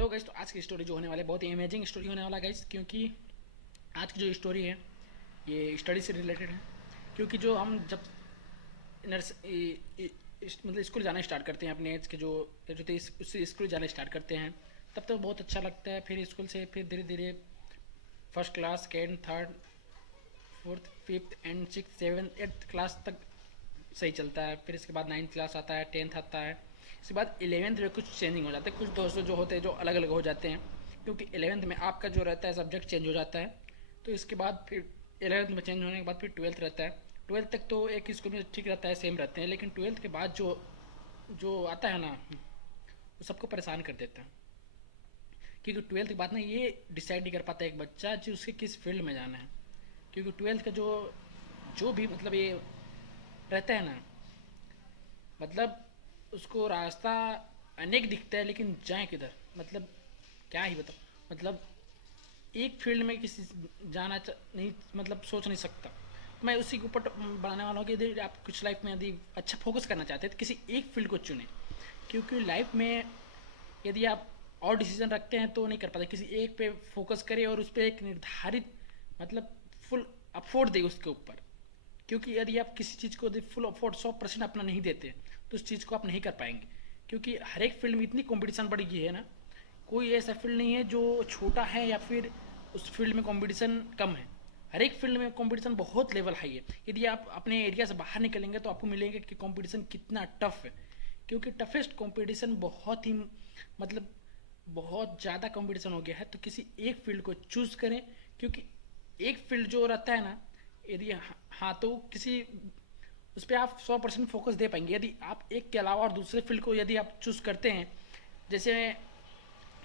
Hello guys. तो आज की स्टोरी जो होने वाली है बहुत ही अमेजिंग स्टोरी होने वाला है गाइस, क्योंकि आज की जो स्टोरी है ये स्टडी से रिलेटेड है। क्योंकि जो हम जब नर्स मतलब स्कूल जाना स्टार्ट करते हैं, अपने एज के जो थे उससे स्कूल जाना स्टार्ट करते हैं, तब तो बहुत अच्छा लगता है। फिर स्कूल से फिर धीरे धीरे first class, second, third, fourth, fifth and six, seventh, eighth class तक सही चलता है। फिर इसके बाद नाइन्थ क्लास आता है, टेंथ आता है। इसके बाद इलेवेंथ में कुछ चेंजिंग हो जाता है, कुछ दोस्तों जो होते हैं जो अलग अलग हो जाते हैं, क्योंकि इलेवेंथ में आपका जो रहता है सब्जेक्ट चेंज हो जाता है। तो इसके बाद फिर इलेवेंथ में चेंज होने के बाद फिर ट्वेल्थ रहता है। ट्वेल्थ तक तो एक स्कूल में ठीक रहता है, सेम रहते हैं, लेकिन ट्वेल्थ के बाद जो जो आता है ना, वो सबको परेशान कर देता है। क्योंकि ट्वेल्थ के बाद ना ये डिसाइड नहीं कर पाता एक बच्चा जो उसके किस फील्ड में जाना है। क्योंकि ट्वेल्थ का जो जो भी मतलब ये रहता है ना, मतलब उसको रास्ता अनेक दिखता है, लेकिन जाए किधर, मतलब क्या ही बताओ। मतलब एक फील्ड में किसी नहीं, मतलब सोच नहीं सकता। मैं उसी के ऊपर बढ़ाने वाला हूँ कि यदि आप कुछ लाइफ में यदि अच्छा फोकस करना चाहते हैं तो किसी एक फील्ड को चुनें। क्योंकि लाइफ में यदि आप और डिसीजन रखते हैं तो नहीं कर पाते। किसी एक पे फोकस करें और उस पर एक निर्धारित मतलब फुल अफोर्ड दे उसके ऊपर। क्योंकि यदि आप किसी चीज़ को यदि फुल अफोर्ड 100% अपना नहीं देते तो उस चीज़ को आप नहीं कर पाएंगे। क्योंकि हर एक फील्ड में इतनी कंपटीशन बढ़ गई है ना, कोई ऐसा फील्ड नहीं है जो छोटा है या फिर उस फील्ड में कंपटीशन कम है। हर एक फील्ड में कंपटीशन बहुत लेवल हाई है। यदि आप अपने एरिया से बाहर निकलेंगे तो आपको मिलेंगे कि कंपटीशन कितना टफ है। क्योंकि टफेस्ट कंपटीशन बहुत ही मतलब बहुत ज़्यादा कंपटीशन हो गया है। तो किसी एक फील्ड को चूज़ करें, क्योंकि एक फील्ड जो रहता है ना, यदि हाँ तो किसी उस पर आप 100% फोकस दे पाएंगे। यदि आप एक के अलावा और दूसरे फील्ड को यदि आप चूज़ करते हैं, जैसे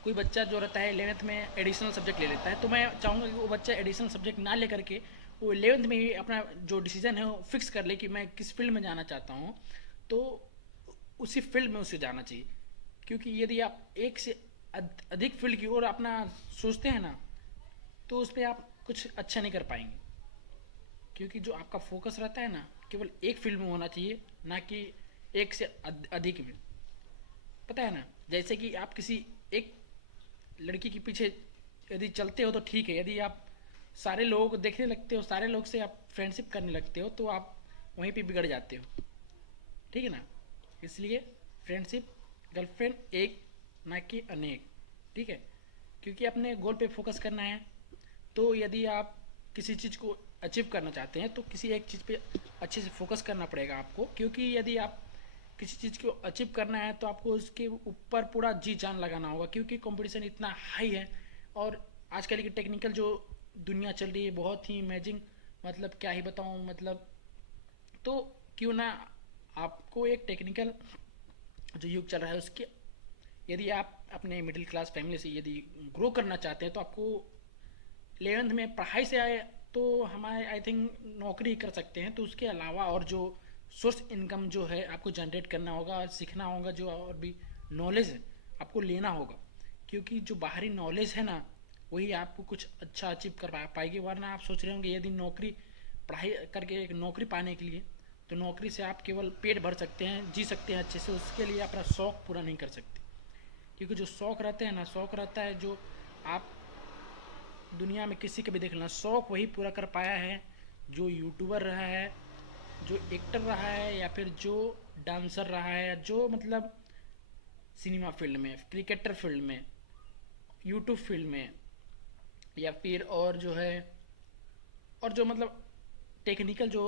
कोई बच्चा जो रहता है 11th में एडिशनल सब्जेक्ट ले लेता है, तो मैं चाहूँगा कि वो बच्चा एडिशनल सब्जेक्ट ना ले करके वो 11th में ही अपना जो डिसीजन है वो फिक्स कर ले कि मैं किस फील्ड में जाना चाहता हूँ, तो उसी फील्ड में उसे जाना चाहिए। क्योंकि यदि आप एक से अधिक फील्ड की ओर अपना सोचते हैं ना, तो उस पर आप कुछ अच्छा नहीं कर पाएंगे। क्योंकि जो आपका फोकस रहता है ना, केवल एक फील्ड में होना चाहिए, ना कि एक से अधिक में। पता है ना, जैसे कि आप किसी एक लड़की के पीछे यदि चलते हो तो ठीक है। यदि आप सारे लोगों को देखने लगते हो, सारे लोग से आप फ्रेंडशिप करने लगते हो, तो आप वहीं पे बिगड़ जाते हो। ठीक है ना। इसलिए फ्रेंडशिप, गर्लफ्रेंड एक, ना कि अनेक। ठीक है। क्योंकि अपने गोल पे फोकस करना है। तो यदि आप किसी चीज़ को अचीव करना चाहते हैं तो किसी एक चीज़ पे अच्छे से फोकस करना पड़ेगा आपको। क्योंकि यदि आप किसी चीज़ को अचीव करना है तो आपको उसके ऊपर पूरा जी जान लगाना होगा। क्योंकि कंपटीशन इतना हाई है, और आजकल की टेक्निकल जो दुनिया चल रही है बहुत ही इमेजिंग, मतलब क्या ही बताऊँ। मतलब तो क्यों ना आपको एक टेक्निकल जो युग चल रहा है उसके, यदि आप अपने मिडिल क्लास फैमिली से यदि ग्रो करना चाहते हैं तो आपको 11th में पढ़ाई से आए तो हमारे आई थिंक नौकरी कर सकते हैं। तो उसके अलावा और जो सोर्स इनकम जो है आपको जनरेट करना होगा और सीखना होगा, जो और भी नॉलेज है आपको लेना होगा। क्योंकि जो बाहरी नॉलेज है ना, वही आपको कुछ अच्छा अचीव कर पाएगी। वरना आप सोच रहे होंगे यदि नौकरी पढ़ाई करके एक नौकरी पाने के लिए, तो नौकरी से आप केवल पेट भर सकते हैं, जी सकते हैं अच्छे से, उसके लिए अपना शौक़ पूरा नहीं कर सकते। क्योंकि जो शौक़ रहते हैं ना, शौक़ रहता है जो आप दुनिया में किसी का भी देख लेना, शौक़ वही पूरा कर पाया है जो यूट्यूबर रहा है, जो एक्टर रहा है, या फिर जो डांसर रहा है, या जो मतलब सिनेमा फील्ड में, क्रिकेटर फील्ड में, यूट्यूब फील्ड में, या फिर और जो है और जो मतलब टेक्निकल जो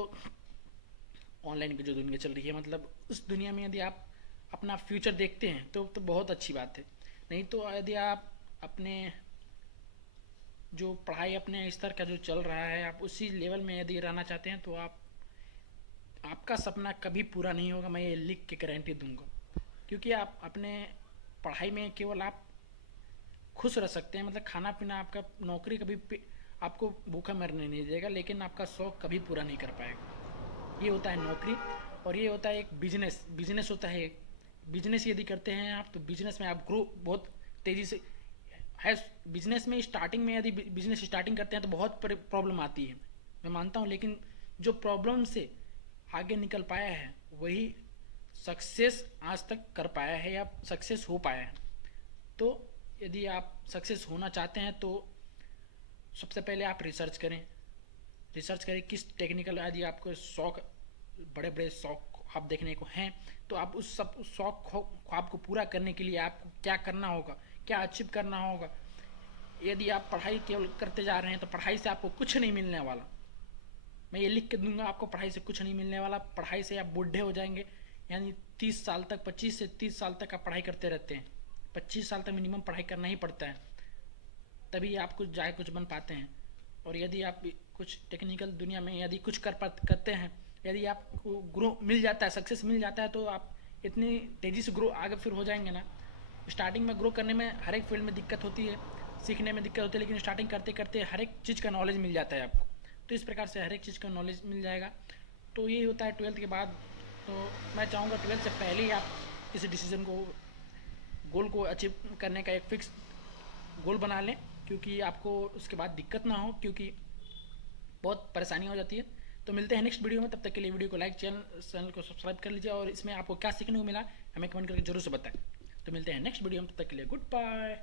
ऑनलाइन की जो दुनिया चल रही है, मतलब उस दुनिया में यदि आप अपना फ्यूचर देखते हैं तो बहुत अच्छी बात है। नहीं तो यदि आप अपने जो पढ़ाई अपने स्तर का जो चल रहा है, आप उसी लेवल में यदि रहना चाहते हैं तो आपका सपना कभी पूरा नहीं होगा, मैं ये लिख के गारंटी दूंगा। क्योंकि आप अपने पढ़ाई में केवल आप खुश रह सकते हैं, मतलब खाना पीना आपका, नौकरी कभी आपको भूखा मरने नहीं देगा, लेकिन आपका शौक कभी पूरा नहीं कर पाएगा। ये होता है नौकरी। और ये होता है एक बिजनेस। बिजनेस होता है एक बिजनेस यदि करते हैं आप, तो बिजनेस में आप ग्रो बहुत तेज़ी से है। बिजनेस में स्टार्टिंग में यदि बिजनेस स्टार्टिंग करते हैं तो बहुत प्रॉब्लम आती है, मैं मानता हूँ। लेकिन जो प्रॉब्लम से आगे निकल पाया है वही सक्सेस आज तक कर पाया है या सक्सेस हो पाया है। तो यदि आप सक्सेस होना चाहते हैं तो सबसे पहले आप रिसर्च करें। किस टेक्निकल, यदि आपको शौक, बड़े बड़े शौक आप देखने को हैं, तो आप उस सब शौक को आपको पूरा करने के लिए आपको क्या करना होगा, क्या अचीव करना होगा। यदि आप पढ़ाई केवल करते जा रहे हैं तो पढ़ाई से आपको कुछ नहीं मिलने वाला। मैं ये लिख के दूंगा, आपको पढ़ाई से कुछ नहीं मिलने वाला। पढ़ाई से आप बूढ़े हो जाएंगे, यानी 30 साल तक, 25 से 30 साल तक आप पढ़ाई करते रहते हैं। 25 साल तक मिनिमम पढ़ाई करना ही पड़ता है, तभी आप कुछ बन पाते हैं। और यदि आप कुछ टेक्निकल दुनिया में यदि कुछ करते हैं, यदि आपको ग्रो मिल जाता है, सक्सेस मिल जाता है, तो आप इतनी तेज़ी से ग्रो आगे फिर हो जाएंगे ना। स्टार्टिंग में ग्रो करने में हर एक फील्ड में दिक्कत होती है, सीखने में दिक्कत होती है, लेकिन स्टार्टिंग करते करते हर एक चीज़ का नॉलेज मिल जाता है आपको। तो इस प्रकार से हर एक चीज़ का नॉलेज मिल जाएगा। तो यही होता है 12th के बाद। तो मैं चाहूँगा 12th से पहले ही आप किसी डिसीजन को, गोल को अचीव करने का एक फिक्स गोल बना लें, क्योंकि आपको उसके बाद दिक्कत ना हो, क्योंकि बहुत परेशानी हो जाती है। तो मिलते हैं नेक्स्ट वीडियो में, तब तक के लिए वीडियो को लाइक, चैनल को सब्सक्राइब कर लीजिए, और इसमें आपको क्या सीखने को मिला हमें कमेंट करके जरूर से बताएं। तो मिलते हैं नेक्स्ट वीडियो में, तब तक के लिए गुड बाय।